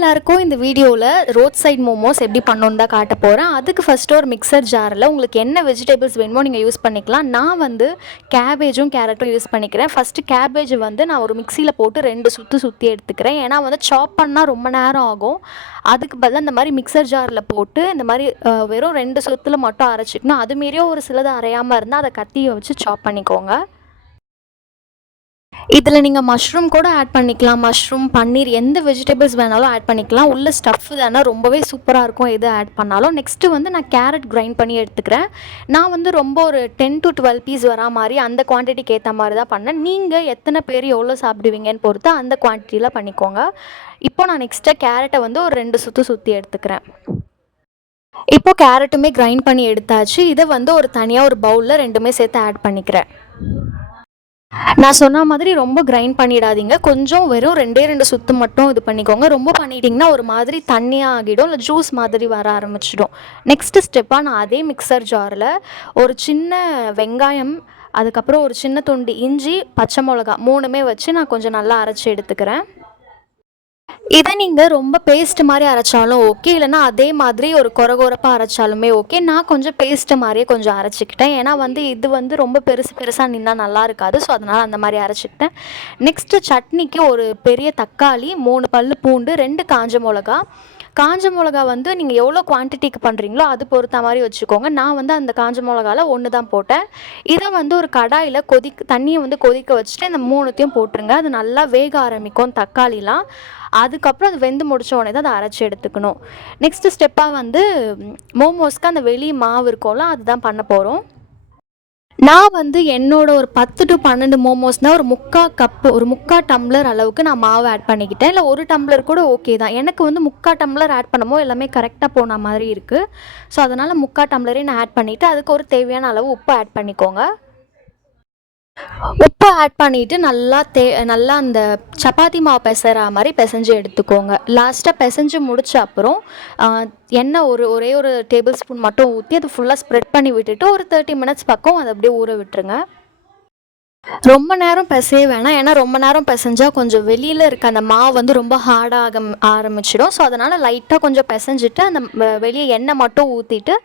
எல்லாருக்கும் இந்த வீடியோவில் ரோட் சைட் மோமோஸ் எப்படி பண்ணணுன்னு தான் காட்ட போகிறேன். அதுக்கு ஃபஸ்ட்டு ஒரு மிக்சர் ஜாரில் உங்களுக்கு என்ன வெஜிடபிள்ஸ் வேணுமோ நீங்கள் யூஸ் பண்ணிக்கலாம். நான் வந்து கேபேஜும் கேரட்டும் யூஸ் பண்ணிக்கிறேன். ஃபஸ்ட்டு கேபேஜ் வந்து நான் ஒரு மிக்சியில் போட்டு 2 சுற்றி எடுத்துக்கிறேன். ஏன்னா வந்து சாப் பண்ணால் ரொம்ப நேரம் ஆகும். அதுக்கு பதிலாக இந்த மாதிரி மிக்சர் ஜாரில் போட்டு இந்த மாதிரி வெறும் 2 சுற்றில் மட்டும் அரைச்சிக்கணும். அது மாரியும் ஒரு சிலது அரையாமல் இருந்தால் அதை கத்தியை வச்சு சாப் பண்ணிக்கோங்க. இதில் நீங்கள் மஷ்ரூம் கூட ஆட் பண்ணிக்கலாம். மஷ்ரூம், பன்னீர் எந்த வெஜிடபிள்ஸ் வேணாலும் ஆட் பண்ணிக்கலாம். உள்ள ஸ்டஃப் தானே ரொம்பவே சூப்பராக இருக்கும் எது ஆட் பண்ணாலும். நெக்ஸ்ட்டு வந்து நான் கேரட் கிரைண்ட் பண்ணி எடுத்துக்கிறேன். நான் வந்து ரொம்ப ஒரு 10 to 12 பீஸ் வரா மாதிரி அந்த குவான்டிட்டிக்கு ஏற்ற மாதிரி தான் பண்ணேன். நீங்கள் எத்தனை பேர் எவ்வளோ சாப்பிடுவீங்கன்னு பொறுத்து அந்த குவான்டிட்டியில் பண்ணிக்கோங்க. இப்போ நான் நெக்ஸ்ட்டாக கேரட்டை வந்து ஒரு 2 சுற்றி எடுத்துக்கிறேன். இப்போ கேரட்டுமே கிரைண்ட் பண்ணி எடுத்தாச்சு. இதை வந்து ஒரு தனியாக ஒரு பவுலில் ரெண்டுமே சேர்த்து ஆட் பண்ணிக்கிறேன். நான் சொன்ன மாதிரி ரொம்ப கிரைண்ட் பண்ணிடாதீங்க. கொஞ்சம் வெறும் 2 சுத்து மட்டும் இது பண்ணிக்கோங்க. ரொம்ப பண்ணிட்டிங்கன்னா ஒரு மாதிரி தண்ணியாக ஆகிடும், இல்லை ஜூஸ் மாதிரி வர ஆரம்பிச்சிடும். நெக்ஸ்ட்டு ஸ்டெப்பாக நான் அதே மிக்சர் ஜாரில் ஒரு சின்ன வெங்காயம், அதுக்கப்புறம் ஒரு சின்ன துண்டு இஞ்சி, பச்சை மிளகா 3மே வச்சு நான் கொஞ்சம் நல்லா அரைச்சி எடுத்துக்கிறேன். இதை நீங்கள் ரொம்ப பேஸ்ட் மாதிரி அரைச்சாலும் ஓகே, இல்லைனா அதே மாதிரி ஒரு கொரகொரப்பாக அரைச்சாலுமே ஓகே. நான் கொஞ்சம் பேஸ்ட்டு மாதிரியே கொஞ்சம் அரைச்சிக்கிட்டேன். ஏன்னா வந்து இது வந்து ரொம்ப பெருசாக நின்னா நல்லா இருக்காது. ஸோ அதனால் அந்த மாதிரி அரைச்சிக்கிட்டேன். நெக்ஸ்ட்டு சட்னிக்கு ஒரு பெரிய தக்காளி, 3 பல் பூண்டு, 2 காஞ்ச மிளகா வந்து நீங்கள் எவ்வளோ குவான்டிட்டிக்கு பண்ணுறீங்களோ அது பொறுத்த மாதிரி வச்சுக்கோங்க. நான் வந்து அந்த காஞ்ச மிளகாவில் 1 தான் போட்டேன். இதை வந்து ஒரு கடாயில் தண்ணியை வந்து கொதிக்க வச்சுட்டு இந்த 3த்தையும் போட்டுருங்க. அது நல்லா வேக ஆரம்பிக்கும் தக்காளிலாம். அதுக்கப்புறம் அது வெந்து முடித்த உடனே தான் அதை அரைச்சி எடுத்துக்கணும். நெக்ஸ்ட்டு ஸ்டெப்பாக வந்து மோமோஸ்க்கு அந்த வெளி மாவு இருக்கும்ல அதுதான் பண்ண போகிறோம். நான் வந்து என்னோட ஒரு 10 to 12 மோமோஸ்னால் ஒரு 3/4 கப்பு, ஒரு 3/4 டம்ளர் அளவுக்கு நான் மாவு ஆட் பண்ணிக்கிட்டேன். இல்லை 1 டம்ளர் கூட ஓகே தான். எனக்கு வந்து 3/4 டம்ளர் ஆட் பண்ணும்போது எல்லாமே கரெக்டாக போன மாதிரி இருக்குது. ஸோ அதனால் 3/4 டம்ளரே நான் ஆட் பண்ணிவிட்டு அதுக்கு ஒரு தேவையான அளவு உப்பு ஆட் பண்ணிக்கோங்க. உப்பு ஆட் பண்ணிவிட்டு நல்லா அந்த சப்பாத்தி மாவு பிசைற மாதிரி பிசைஞ்சு எடுத்துக்கோங்க. லாஸ்ட்டாக பிசைஞ்சு முடித்த அப்புறம் எண்ணெய் ஒரே ஒரு டேபிள் ஸ்பூன் மட்டும் ஊற்றி அது ஃபுல்லாக ஸ்ப்ரெட் பண்ணி விட்டுட்டு ஒரு 30 மினிட்ஸ் பக்கம் அதை அப்படியே ஊற விட்டுருங்க. ரொம்ப நேரம் பிசைய வேணாம். ஏன்னா ரொம்ப நேரம் பிசைஞ்சால் கொஞ்சம் வெளியில் இருக்க அந்த மாவு வந்து ரொம்ப ஹார்டாக ஆரம்பிச்சிடும். ஸோ அதனால் லைட்டாக கொஞ்சம் பிசைஞ்சிட்டு அந்த வெளியே எண்ணெய் மட்டும் ஊற்றிட்டு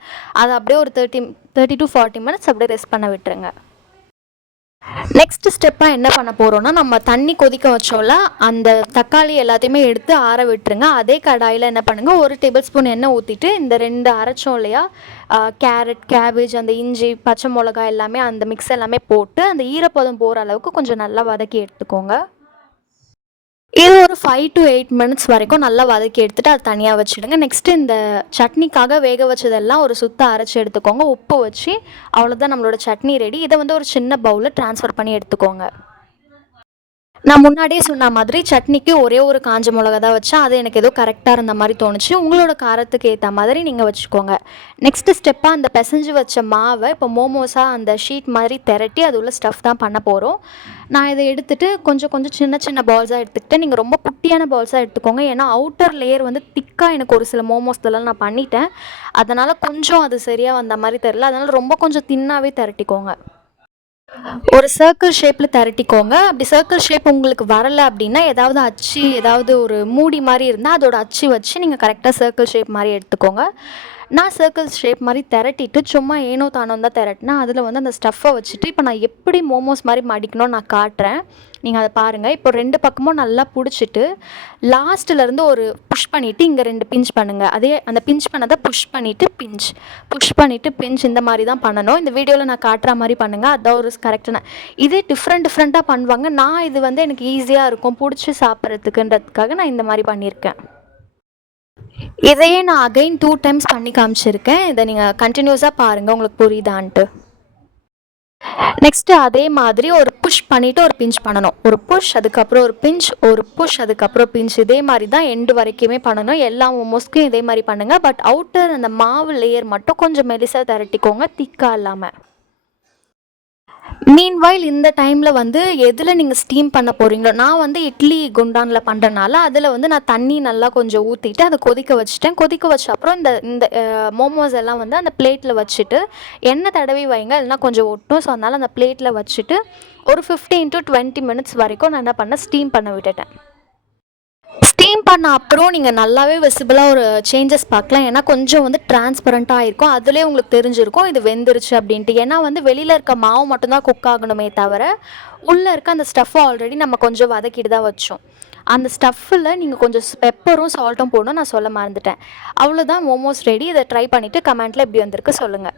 அதை அப்படியே ஒரு 30 to 40 மினிட்ஸ் அப்படியே ரெஸ்ட் பண்ண விட்டுருங்க. நெக்ஸ்ட் ஸ்டெப்பாக என்ன பண்ண போகிறோன்னா, நம்ம தண்ணி கொதிக்க வச்சோம்ல அந்த தக்காளி எல்லாத்தையுமே எடுத்து ஆற விட்டுருங்க. அதே கடாயில் என்ன பண்ணுங்கள், 1 டேபிள் ஸ்பூன் எண்ணெய் ஊற்றிட்டு இந்த 2 அரைச்சோம் இல்லையா கேரட், கேபேஜ், அந்த இஞ்சி, பச்சை மிளகாய் எல்லாமே அந்த மிக்ஸ் எல்லாமே போட்டு அந்த ஈரப்பதம் போகிற அளவுக்கு கொஞ்சம் நல்லா வதக்கி எடுத்துக்கோங்க. இது ஒரு 5 to 8 மினிட்ஸ் வரைக்கும் நல்லா வதக்கி எடுத்துகிட்டு அது தனியாக வச்சுடுங்க. நெக்ஸ்ட்டு இந்த சட்னிக்காக வேக வச்சதெல்லாம் ஒரு சுத்த அரைச்சி எடுத்துக்கோங்க. உப்பு வச்சு அவ்வளோதான் நம்மளோட சட்னி ரெடி. இதை வந்து ஒரு சின்ன பவுலில் ட்ரான்ஸ்ஃபர் பண்ணி எடுத்துக்கோங்க. நான் முன்னாடியே சொன்ன மாதிரி சட்னிக்கு ஒரே ஒரு காஞ்ச மிளகா தான் வச்சேன். அது எனக்கு ஏதோ கரெக்டாக இருந்த மாதிரி தோணுச்சு. உங்களோட காரத்துக்கு ஏற்ற மாதிரி நீங்கள் வச்சுக்கோங்க. நெக்ஸ்ட்டு ஸ்டெப்பாக அந்த பிசைஞ்சு வச்ச மாவை இப்போ மோமோஸாக அந்த ஷீட் மாதிரி திரட்டி அது உள்ள ஸ்டஃப் தான் பண்ண போகிறோம். நான் இதை எடுத்துகிட்டு கொஞ்சம் சின்ன பால்ஸாக எடுத்துக்கிட்டேன். நீங்கள் ரொம்ப குட்டியான பால்ஸாக எடுத்துக்கோங்க. ஏன்னா அவுட்டர் லேயர் வந்து திக்காக எனக்கு ஒரு சில மோமோஸ்லாம் நான் பண்ணிட்டேன். அதனால் கொஞ்சம் அது சரியாக வந்த மாதிரி தெரில. அதனால் ரொம்ப கொஞ்சம் தின்னாகவே திரட்டிக்கோங்க. ஒரு சர்க்கிள் ஷேப்பில் திரட்டிக்கோங்க. அப்படி சர்க்கிள் ஷேப் உங்களுக்கு வரலை அப்படின்னா ஏதாவது ஒரு மூடி மாதிரி இருந்தால் அதோட அச்சு வச்சு நீங்கள் கரெக்டாக சர்க்கிள் ஷேப் மாதிரி எடுத்துக்கோங்க. நான் சர்க்கிள் ஷேப் மாதிரி திரட்டிட்டு சும்மா ஏனோ தானோ தான் திரட்டினேன். அதில் வந்து அந்த ஸ்டஃப்பை வச்சுட்டு இப்போ நான் எப்படி மோமோஸ் மாதிரி மடிக்கணும்னு நான் காட்டுறேன். நீங்கள் அதை பாருங்கள். இப்போ 2 பக்கமும் நல்லா பிடிச்சிட்டு லாஸ்ட்டிலேருந்து ஒரு புஷ் பண்ணிவிட்டு இங்கே 2 பிஞ்ச் பண்ணுங்கள். அதே அந்த பிஞ்ச் பண்ணதை புஷ் பண்ணிவிட்டு பிஞ்ச் இந்த மாதிரி தான் பண்ணணும். இந்த வீடியோவில் நான் காட்டுற மாதிரி பண்ணுங்கள். அதுதான் ஒரு கரெக்டான. இதே டிஃப்ரெண்ட்டாக பண்ணுவாங்க. நான் இது வந்து எனக்கு ஈஸியாக இருக்கும் பிடிச்சி சாப்பிட்றதுக்குன்றதுக்காக நான் இந்த மாதிரி பண்ணியிருக்கேன். இதையே நான் அகைன் 2 டைம்ஸ் பண்ணி காமிச்சிருக்கேன். இதை நீங்கள் கண்டினியூஸாக பாருங்கள், உங்களுக்கு புரியுதான்ட்டு. நெக்ஸ்ட்டு அதே மாதிரி ஒரு புஷ் பண்ணிவிட்டு ஒரு பிஞ்ச் பண்ணணும். ஒரு புஷ் அதுக்கப்புறம் ஒரு பிஞ்ச், ஒரு புஷ் அதுக்கப்புறம் பிஞ்ச். இதே மாதிரி தான் எண்டு வரைக்குமே பண்ணணும். எல்லா மோமோஸ்க்கும் இதே மாதிரி பண்ணுங்கள். பட் அவுட்டர் அந்த மாவு லேயர் மட்டும் கொஞ்சம் மெலிசாக திரட்டிக்கோங்க, திக்காக இல்லாமல். மீன்வைல் இந்த டைமில் வந்து எதில் நீங்கள் ஸ்டீம் பண்ண போகிறீங்களோ, நான் வந்து இட்லி குண்டானில் பண்ணுறனால அதில் வந்து நான் தண்ணி நல்லா கொஞ்சம் ஊற்றிட்டு அதை கொதிக்க வச்சுட்டேன். கொதிக்க வச்ச அப்புறம் இந்த மோமோஸ் எல்லாம் வந்து அந்த பிளேட்டில் வச்சுட்டு எண்ணெய் தடவி வைங்க, இல்லைனா கொஞ்சம் ஒட்டும். ஸோ அதனால் அந்த பிளேட்டில் வச்சுட்டு ஒரு 15 to 20 மினிட்ஸ் வரைக்கும் நான் என்ன பண்ணேன், ஸ்டீம் பண்ண விட்டுட்டேன். ஸ்டீம் பண்ண அப்புறம் நீங்கள் நல்லாவே விசிபிளாக ஒரு சேஞ்சஸ் பார்க்கலாம். ஏன்னா கொஞ்சம் வந்து டிரான்ஸ்பரண்ட்டாக இருக்கும். அதுலேயே உங்களுக்கு தெரிஞ்சிருக்கும் இது வெந்துருச்சு அப்படின்ட்டு. ஏன்னா வந்து வெளியில் இருக்க மாவு மட்டும்தான் குக் ஆகணுமே தவிர உள்ளே இருக்க அந்த ஸ்டஃப்பை ஆல்ரெடி நம்ம கொஞ்சம் வதக்கிட்டு தான் வச்சோம். அந்த ஸ்டஃப்பில் நீங்கள் கொஞ்சம் பெப்பரும் சால்ட்டும் போடணும், நான் சொல்ல மறந்துட்டேன். அவ்வளோதான், மோமோஸ் ரெடி. இதை ட்ரை பண்ணிவிட்டு கமெண்ட்டில் எப்படி வந்திருக்கு சொல்லுங்கள்.